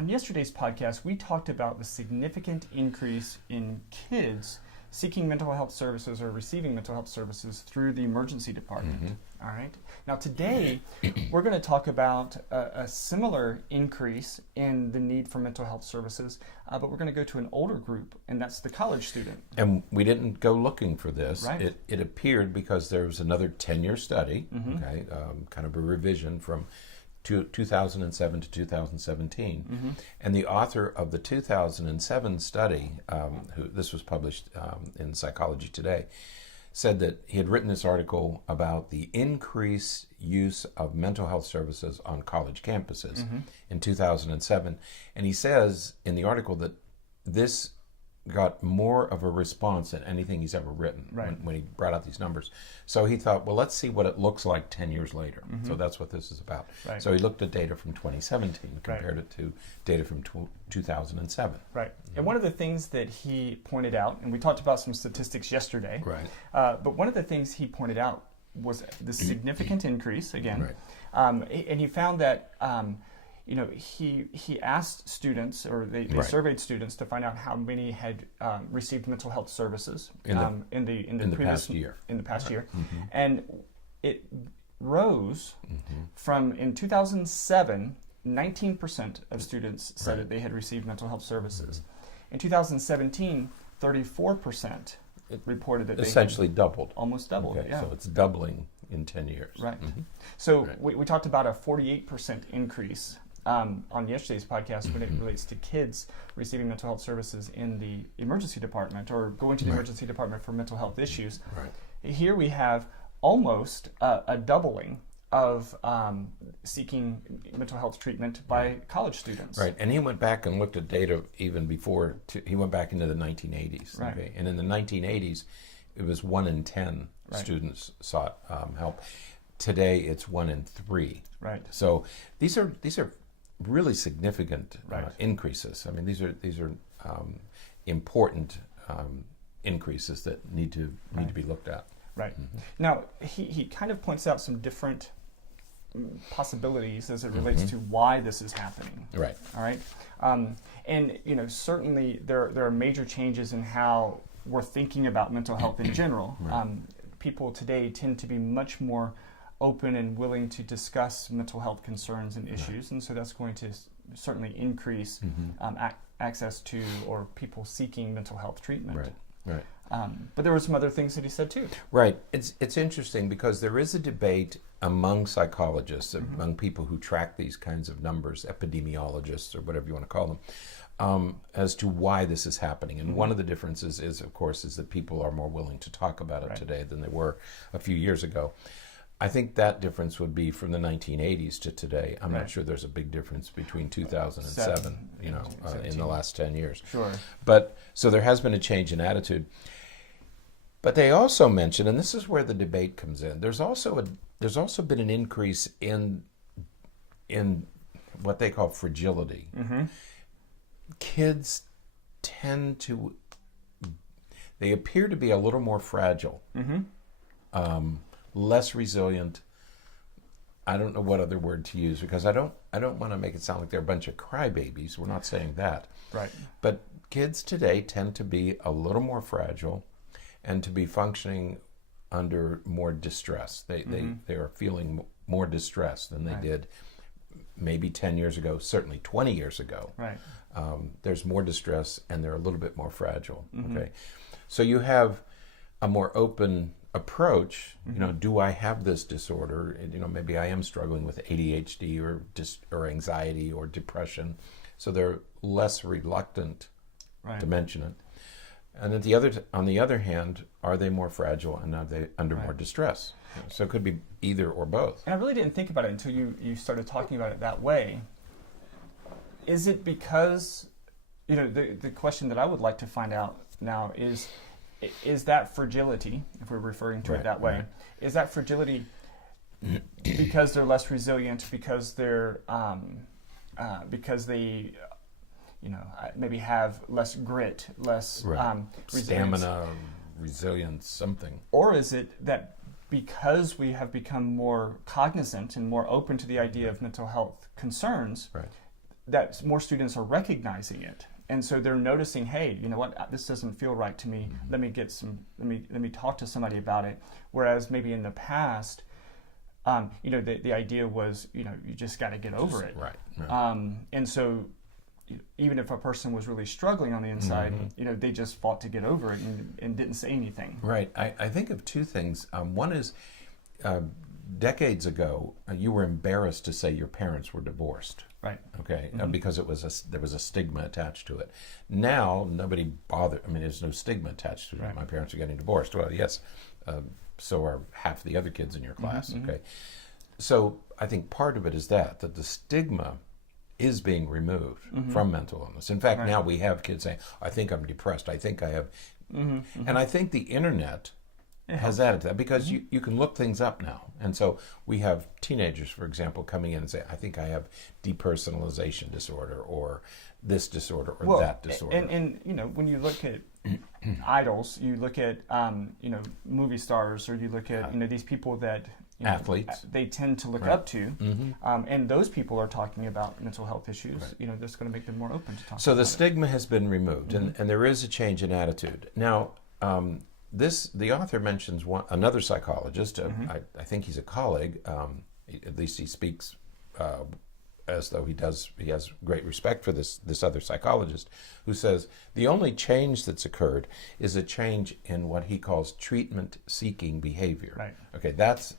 On yesterday's podcast, we talked about the significant increase in kids seeking mental health services or receiving mental health services through the emergency department. All right. Now today, we're going to talk about a similar increase in the need for mental health services, but we're going to go to an older group, and that's the college student. And we didn't go looking for this. Right. It appeared because there was another 10-year study, okay, kind of a revision from 2007 to 2017. And the author of the 2007 study, this was published in Psychology Today, said that he had written this article about the increased use of mental health services on college campuses in 2007. And he says in the article that this got more of a response than anything he's ever written when he brought out these numbers. So he thought, well, let's see what it looks like 10 years later. So that's what this is about. Right. So he looked at data from 2017, compared it to data from 2007. Right. And one of the things that he pointed out, and we talked about some statistics yesterday, but one of the things he pointed out was the significant increase, again, and he found that he asked students, or they surveyed students to find out how many had received mental health services in the past year. And it rose from, in 2007, 19% of students said that they had received mental health services. In 2017, 34% reported that essentially doubled. Almost doubled. Okay, so it's doubling in 10 years. Right. So we talked about a 48% increase on yesterday's podcast when it relates to kids receiving mental health services in the emergency department or going to the emergency department for mental health issues. Here we have almost a doubling of seeking mental health treatment by college students. Right, and he went back and looked at data even before, he went back into the 1980s. Okay? And in the 1980s, it was 1 in 10 students sought help. Today, it's 1 in 3. Right. So these are really significant increases. I mean, these are important increases that need to be looked at. Right. Now he kind of points out some different possibilities as it relates to why this is happening. Right. All right. And certainly there are major changes in how we're thinking about mental health in general. People today tend to be much more open and willing to discuss mental health concerns and issues, and so that's going to certainly increase access to or people seeking mental health treatment. Right. But there were some other things that he said too. Right. It's interesting because there is a debate among psychologists, among people who track these kinds of numbers, epidemiologists or whatever you want to call them, as to why this is happening. And one of the differences is, of course, is that people are more willing to talk about it today than they were a few years ago. I think that difference would be from the 1980s to today. I'm not sure there's a big difference between 2007, in the last 10 years. Sure. But so there has been a change in attitude. But they also mention, and this is where the debate comes in, there's also been an increase in what they call fragility. Kids they appear to be a little more fragile. Less resilient. I don't know what other word to use because I don't want to make it sound like they're a bunch of crybabies. We're not saying that. Right. But kids today tend to be a little more fragile and to be functioning under more distress. They are feeling more distress than they did maybe 10 years ago, certainly 20 years ago. Right. There's more distress and they're a little bit more fragile. Okay. So you have a more open approach, do I have this disorder? Maybe I am struggling with ADHD or anxiety or depression. So they're less reluctant to mention it. And on the other hand, are they more fragile and are they under more distress? So it could be either or both. And I really didn't think about it until you started talking about it that way. Is it because, the question that I would like to find out now is that fragility, if we're referring to it that way, is that fragility because they're less resilient, because they're because they maybe have less grit, less stamina, resilience, something? Or is it that because we have become more cognizant and more open to the idea of mental health concerns, that more students are recognizing it. And so they're noticing, hey, you know what, this doesn't feel right to me. Let me talk to somebody about it. Whereas maybe in the past, the idea was, you just got to get over it. Right. And so even if a person was really struggling on the inside, they just fought to get over it and didn't say anything. Right. I think of two things. One is decades ago, you were embarrassed to say your parents were divorced. Right. Okay, because there was a stigma attached to it. Now nobody bothered. I mean, there's no stigma attached to it. Right. My parents are getting divorced. Well, yes, so are half the other kids in your class. Okay, so I think part of it is that the stigma is being removed from mental illness. In fact, now we have kids saying, "I think I'm depressed. I think I have," and I think the internet has added to that because you can look things up now. And so we have teenagers, for example, coming in and say, I think I have depersonalization disorder or this disorder or that disorder. And when you look at idols, you look at, movie stars, or you look at, these people that athletes they tend to look up to, and those people are talking about mental health issues. Right. That's going to make them more open to talk about it. So the stigma has been removed, and there is a change in attitude. Now, the author mentions another psychologist. I think he's a colleague. At least he speaks as though he has great respect for this other psychologist, who says the only change that's occurred is a change in what he calls treatment-seeking behavior. Right. Okay, that's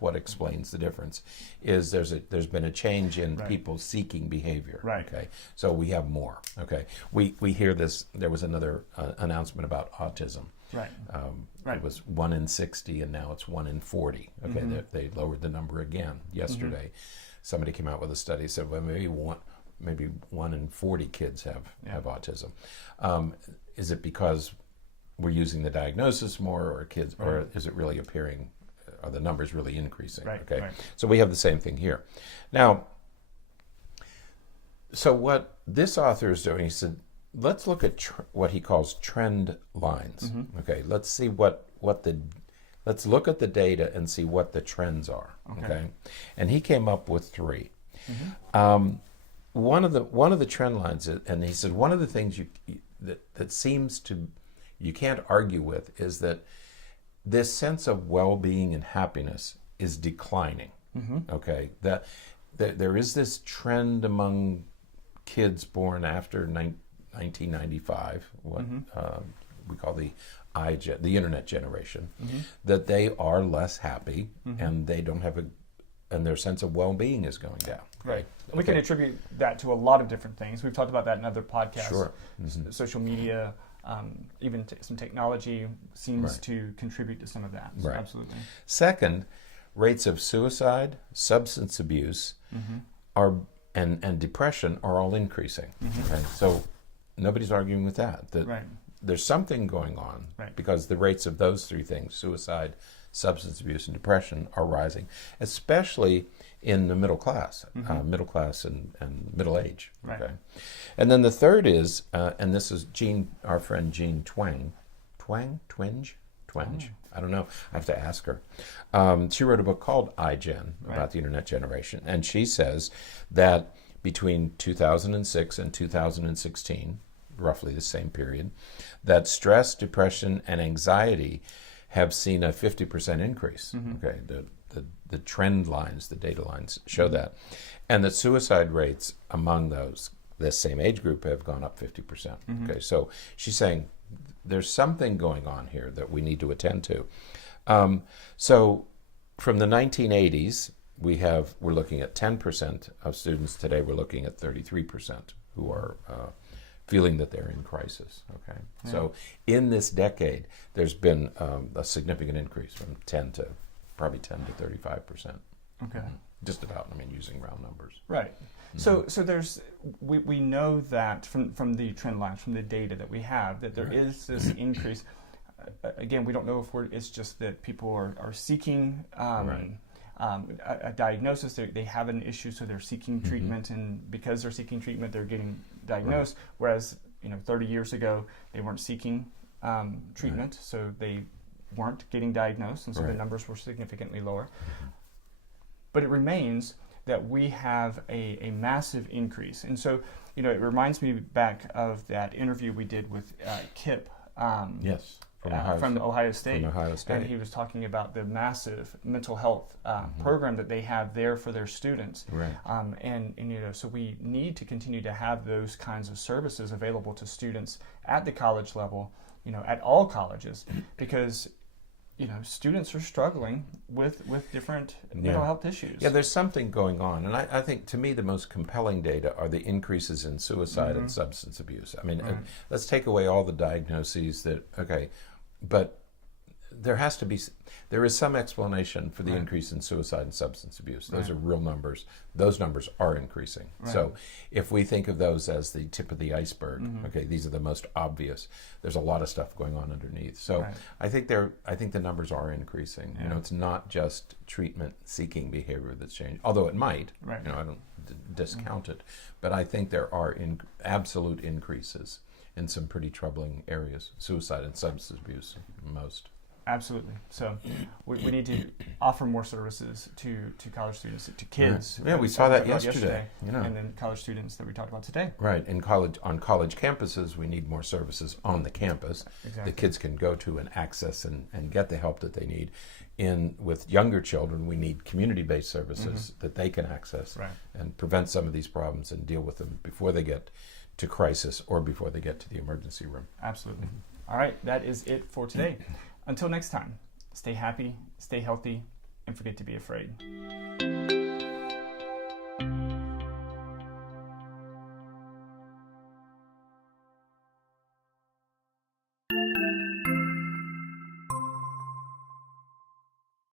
what explains the difference. Is there's been a change in people seeking behavior. Right. Okay, so we have more. Okay, we hear this. There was another announcement about autism. Right. It was 1 in 60, and now it's 1 in 40. Okay, they lowered the number again yesterday. Somebody came out with a study said, well, maybe one in 40 kids have autism. Is it because we're using the diagnosis more, or kids, or is it really appearing? Are the numbers really increasing? Right. Okay, Right. so we have the same thing here. Now, so what this author is doing, he said, let's look at what he calls trend lines. Okay, let's see let's look at the data and see what the trends are. Okay, and he came up with 3. One of the trend lines, and he said one of the things that seems to you can't argue with is that this sense of well-being and happiness is declining. Okay, that there is this trend among kids born after 1995, what we call the internet generation, that they are less happy and they don't have and their sense of well-being is going down. Right. We can attribute that to a lot of different things. We've talked about that in other podcasts. Sure. Social media, even some technology seems to contribute to some of that. So right. Absolutely. Second, rates of suicide, substance abuse, and depression are all increasing. Okay? So nobody's arguing with that. Right. There's something going on because the rates of those 3 things, suicide, substance abuse, and depression, are rising, especially in the middle class, and middle age. Right. Okay, and then the third is, and this is our friend Jean Twenge. I don't know. I have to ask her. She wrote a book called iGen about the internet generation, and she says that between 2006 and 2016, roughly the same period, that stress, depression, and anxiety have seen a 50% increase. Okay, the trend lines, the data lines show that, and that suicide rates among this same age group have gone up 50%. Okay, so she's saying there's something going on here that we need to attend to. So from the 1980s, we're looking at 10% of students today. We're looking at 33% who are feeling that they're in crisis. Okay, so in this decade, there's been a significant increase from 10 to 35%. Okay, just about. I mean, using round numbers. Right. So we know that from the trend lines, from the data that we have, that there is this increase. Again, we don't know if it's just that people are seeking a diagnosis. They have an issue, so they're seeking treatment, and because they're seeking treatment, they're getting diagnosed. Whereas 30 years ago, they weren't seeking treatment, so they weren't getting diagnosed, and so the numbers were significantly lower. But it remains that we have a massive increase. And so, it reminds me back of that interview we did with Kip. Yes. From Ohio State. From Ohio State. And he was talking about the massive mental health program that they have there for their students. Right. And so we need to continue to have those kinds of services available to students at the college level, at all colleges, because students are struggling with different mental health issues. Yeah, there's something going on. And I think, to me, the most compelling data are the increases in suicide and substance abuse. I mean, let's take away all the diagnoses but there is some explanation for the increase in suicide and substance abuse. Those are real numbers. Those numbers are increasing. Right. So if we think of those as the tip of the iceberg, these are the most obvious. There's a lot of stuff going on underneath. So I think the numbers are increasing. Yeah. It's not just treatment-seeking behavior that's changed, although it might. Right. I don't discount it, but I think there are absolute increases in some pretty troubling areas, suicide and substance abuse most. Absolutely. So we need to offer more services to college students, to kids. Right. Yeah, we saw that yesterday. And then college students that we talked about today. Right. On college campuses, we need more services on the campus that kids can go to and access and get the help that they need. With younger children, we need community-based services that they can access and prevent some of these problems and deal with them before they get to crisis or before they get to the emergency room. Absolutely. All right, that is it for today. Until next time, stay happy, stay healthy, and forget to be afraid.